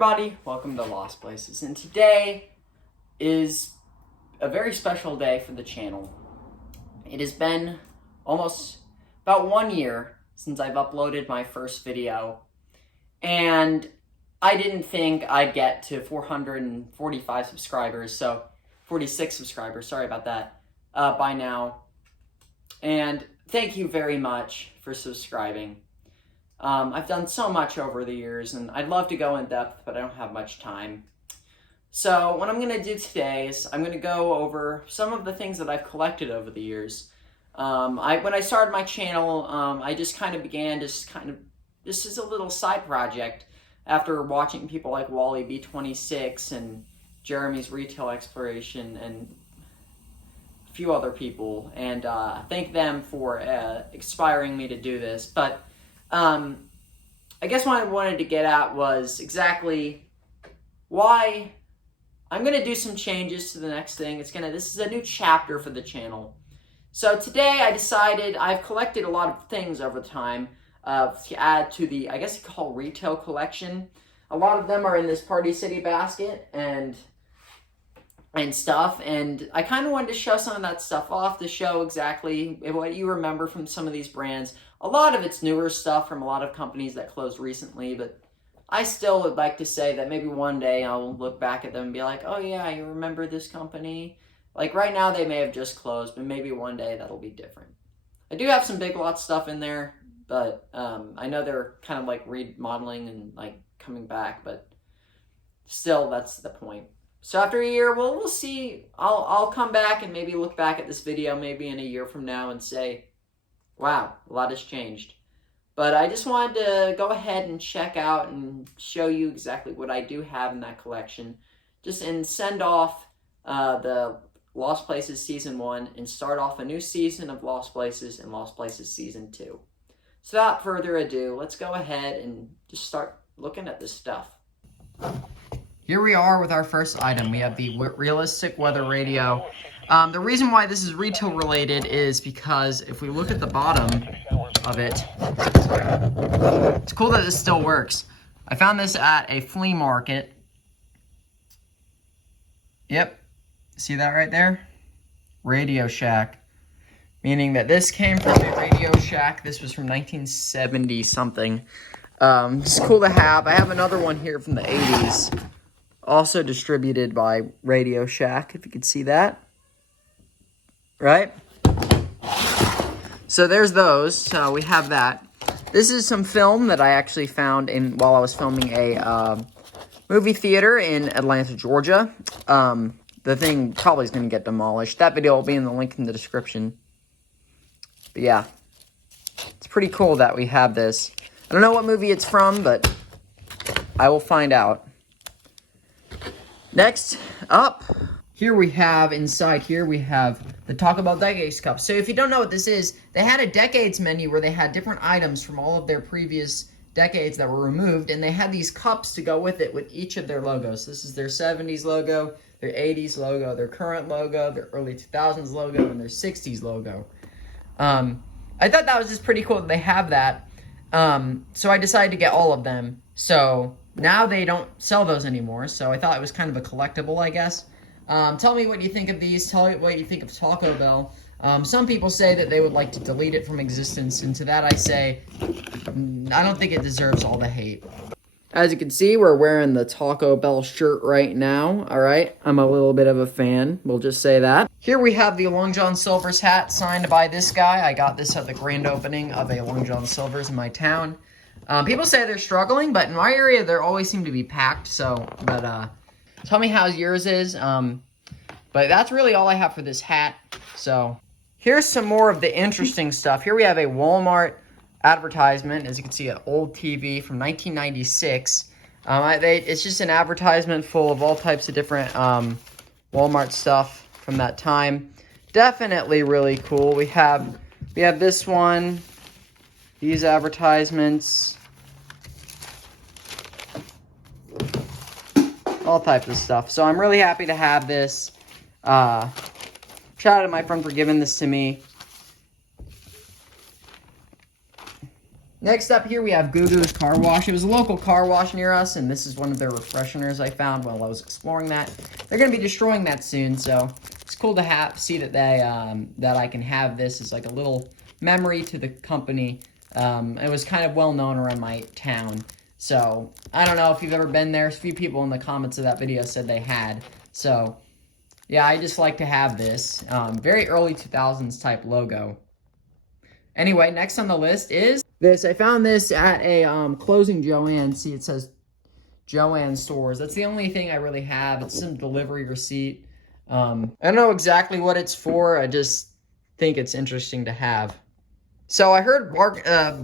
everybody, welcome to Lost Places, and today is a very special day for the channel. It has been almost about 1 year since I've uploaded my first video, and I didn't think I'd get to 445 subscribers, so 46 subscribers, sorry about that, by now. And thank you very much for subscribing. I've done so much over the years, and I'd love to go in depth, but I don't have much time. So what I'm going to do today is I'm going to go over some of the things that I've collected over the years. When I started my channel, I just kind of began just as a little side project after watching people like Wally B26 and Jeremy's Retail Exploration and a few other people, and thank them for inspiring me to do this. But I guess what I wanted to get at was exactly why I'm going to do some changes to the next thing. This is a new chapter for the channel. So today I decided I've collected a lot of things over time to add to the, I guess you call retail collection. A lot of them are in this Party City basket and stuff, and I kind of wanted to show some of that stuff off to show exactly what you remember from some of these brands. A lot of it's newer stuff from a lot of companies that closed recently, but I still would like to say that maybe one day I'll look back at them and be like, oh yeah, you remember this company? Like right now they may have just closed, but maybe one day that'll be different. I do have some Big Lots stuff in there, but I know they're kind of like remodeling and like coming back, but still that's the point. So after a year, we'll see. I'll come back and maybe look back at this video maybe in a year from now and say, wow, a lot has changed. But I just wanted to go ahead and check out and show you exactly what I do have in that collection. And send off the Lost Places Season 1 and start off a new season of Lost Places and Lost Places Season 2. So without further ado, let's go ahead and just start looking at this stuff. Here we are with our first item. We have the Realistic Weather Radio. The reason why this is retail related is because if we look at the bottom of it, it's cool that this still works. I found this at a flea market. Yep, see that right there? Radio Shack. Meaning that this came from a Radio Shack. This was from 1970 something. It's cool to have. I have another one here from the 80s. Also distributed by Radio Shack, if you could see that. Right? So there's those. So we have that. This is some film that I actually found while I was filming a movie theater in Atlanta, Georgia. The thing probably is going to get demolished. That video will be in the link in the description. But yeah, it's pretty cool that we have this. I don't know what movie it's from, but I will find out. Next up, here we have, inside here, we have the Taco Bell Decades Cup. So if you don't know what this is, they had a Decades menu where they had different items from all of their previous decades that were removed, and they had these cups to go with it with each of their logos. This is their 70s logo, their 80s logo, their current logo, their early 2000s logo, and their 60s logo. I thought that was just pretty cool that they have that. So I decided to get all of them. So now they don't sell those anymore, so I thought it was kind of a collectible, I guess. Tell me what you think of these. Tell me what you think of Taco Bell. Some people say that they would like to delete it from existence, and to that I say, I don't think it deserves all the hate. As you can see, we're wearing the Taco Bell shirt right now, alright? I'm a little bit of a fan, we'll just say that. Here we have the Long John Silver's hat signed by this guy. I got this at the grand opening of a Long John Silver's in my town. People say they're struggling, but in my area, they always seem to be packed, tell me how yours is. But that's really all I have for this hat. So here's some more of the interesting stuff. Here we have a Walmart advertisement. As you can see, an old TV from 1996. It's just an advertisement full of all types of different Walmart stuff from that time. Definitely really cool. We have this one, these advertisements, all types of stuff. So I'm really happy to have this. Shout out to my friend for giving this to me. Next up here, we have Goo Goo's Car Wash. It was a local car wash near us, and this is one of their refresheners I found while I was exploring that. They're going to be destroying that soon, so it's cool to see that that I can have this as like a little memory to the company. It was kind of well known around my town, so I don't know if you've ever been there. A few people in the comments of that video said they had, so yeah, I just like to have this. Very early 2000s type logo. Anyway, next on the list is this. I found this at a closing Joann. See, it says Joann Stores. That's the only thing I really have. It's some delivery receipt. I don't know exactly what it's for. I just think it's interesting to have. So I heard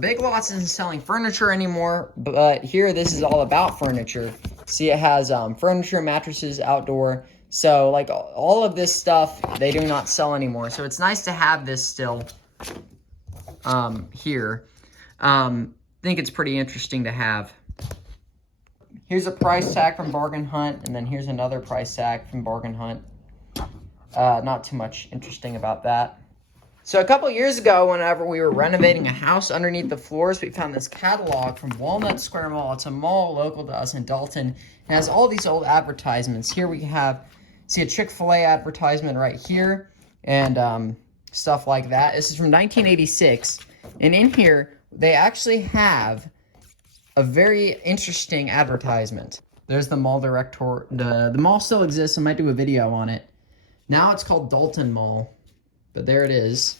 Big Lots isn't selling furniture anymore, but here this is all about furniture. See, it has furniture, mattresses, outdoor. So like all of this stuff, they do not sell anymore. So it's nice to have this still here. I think it's pretty interesting to have. Here's a price tag from Bargain Hunt, and then here's another price tag from Bargain Hunt. Not too much interesting about that. So a couple years ago, whenever we were renovating a house underneath the floors, we found this catalog from Walnut Square Mall. It's a mall local to us in Dalton. It has all these old advertisements. Here we have, see a Chick-fil-A advertisement right here, and stuff like that. This is from 1986, and in here, they actually have a very interesting advertisement. There's the mall director. The mall still exists. I might do a video on it. Now it's called Dalton Mall. But there it is.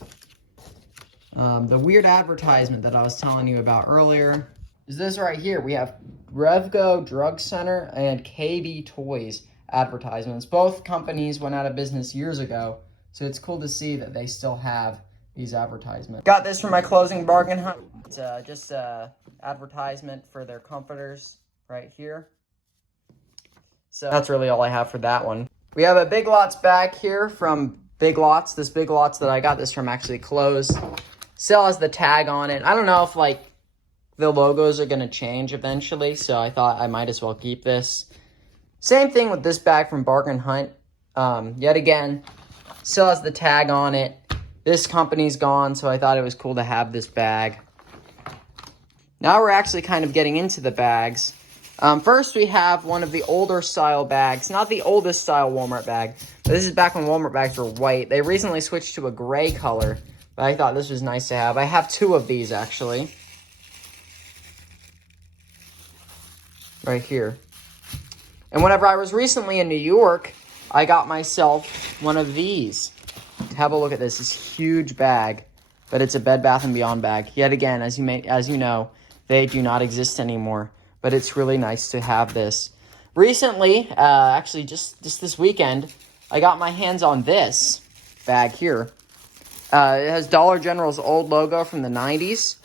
The weird advertisement that I was telling you about earlier is this right here. We have Revco Drug Center and KB Toys advertisements. Both companies went out of business years ago, so it's cool to see that they still have these advertisements. Got this from my closing Bargain Hunt. It's just an advertisement for their comforters right here. So that's really all I have for that one. We have a Big Lots bag here from Big Lots. This Big Lots that I got this from actually closed. Still has the tag on it. I don't know if like the logos are going to change eventually, so I thought I might as well keep this. Same thing with this bag from Bargain Hunt. Yet again, still has the tag on it. This company's gone, so I thought it was cool to have this bag. Now we're actually kind of getting into the bags. First, we have one of the older style bags. Not the oldest style Walmart bag, but this is back when Walmart bags were white. They recently switched to a gray color, but I thought this was nice to have. I have two of these, actually. Right here. And whenever I was recently in New York, I got myself one of these. Have a look at this. This huge bag, but it's a Bed Bath & Beyond bag. Yet again, as you know, they do not exist anymore. But it's really nice to have this. Recently, actually just this weekend, I got my hands on this bag here. It has Dollar General's old logo from the 90s.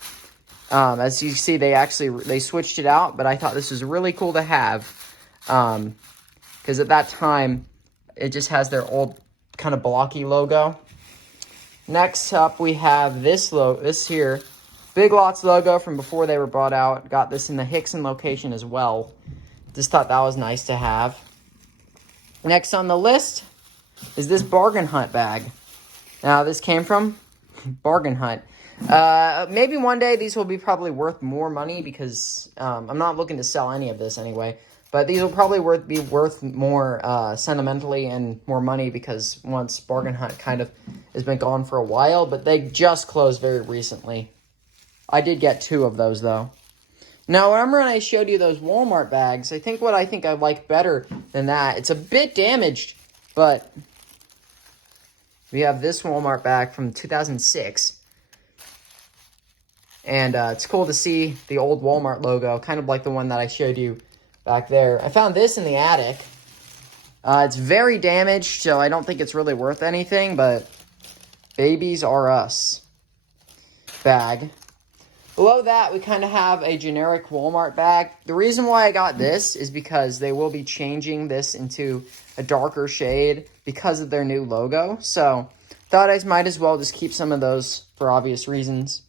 As you see, they switched it out, but I thought this was really cool to have. Because at that time, it just has their old kind of blocky logo. Next up, we have this here. Big Lots logo from before they were bought out. Got this in the Hickson location as well. Just thought that was nice to have. Next on the list is this Bargain Hunt bag. Now, this came from Bargain Hunt. Maybe one day these will be probably worth more money because I'm not looking to sell any of this anyway. But these will probably be worth more sentimentally and more money because once Bargain Hunt kind of has been gone for a while. But they just closed very recently. I did get two of those, though. Now, remember when I showed you those Walmart bags? I think I like better than that. It's a bit damaged, but we have this Walmart bag from 2006. And it's cool to see the old Walmart logo, kind of like the one that I showed you back there. I found this in the attic. It's very damaged, so I don't think it's really worth anything, but Babies R Us bag. Below that, we kind of have a generic Walmart bag. The reason why I got this is because they will be changing this into a darker shade because of their new logo. So, thought I might as well just keep some of those for obvious reasons.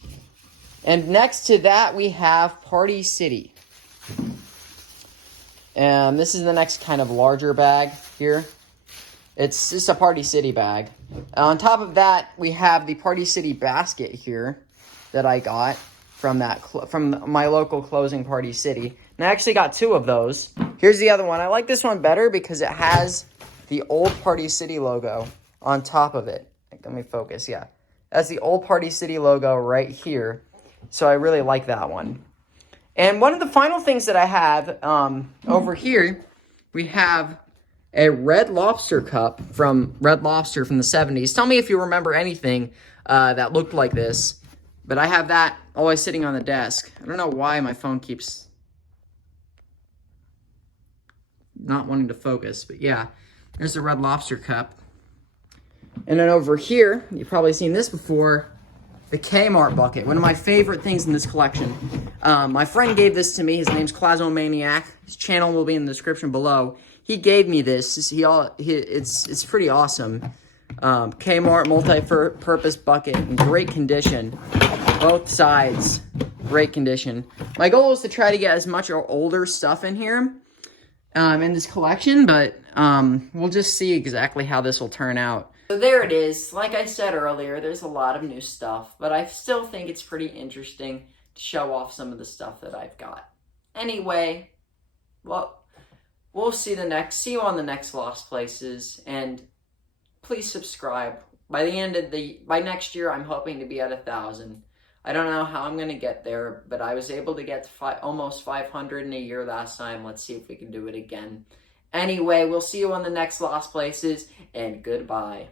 And next to that, we have Party City. And this is the next kind of larger bag here. It's just a Party City bag. On top of that, we have the Party City basket here that I got. from from my local closing party city. And I actually got 2 of those. Here's the other one. I like this one better because it has the old Party City logo on top of it. Let me focus, yeah. That's the old Party City logo right here. So I really like that one. And one of the final things that I have over here, we have a Red Lobster cup from Red Lobster from the 70s. Tell me if you remember anything that looked like this. But I have that always sitting on the desk. I don't know why my phone keeps not wanting to focus. But yeah, there's the Red Lobster cup. And then over here, you've probably seen this before, the Kmart bucket. One of my favorite things in this collection. My friend gave this to me. His name's Klazomaniac. His channel will be in the description below. He gave me this. It's pretty awesome. Kmart multi-purpose bucket in great condition. Both sides, great condition. My goal is to try to get as much older stuff in here in this collection, but we'll just see exactly how this will turn out. So there it is. Like I said earlier, there's a lot of new stuff, but I still think it's pretty interesting to show off some of the stuff that I've got. Anyway, well, we'll see you on the next Lost Places, and please subscribe. By next year, I'm hoping to be at 1,000. I don't know how I'm going to get there, but I was able to get to almost 500 in a year last time. Let's see if we can do it again. Anyway, we'll see you on the next Lost Places, and goodbye.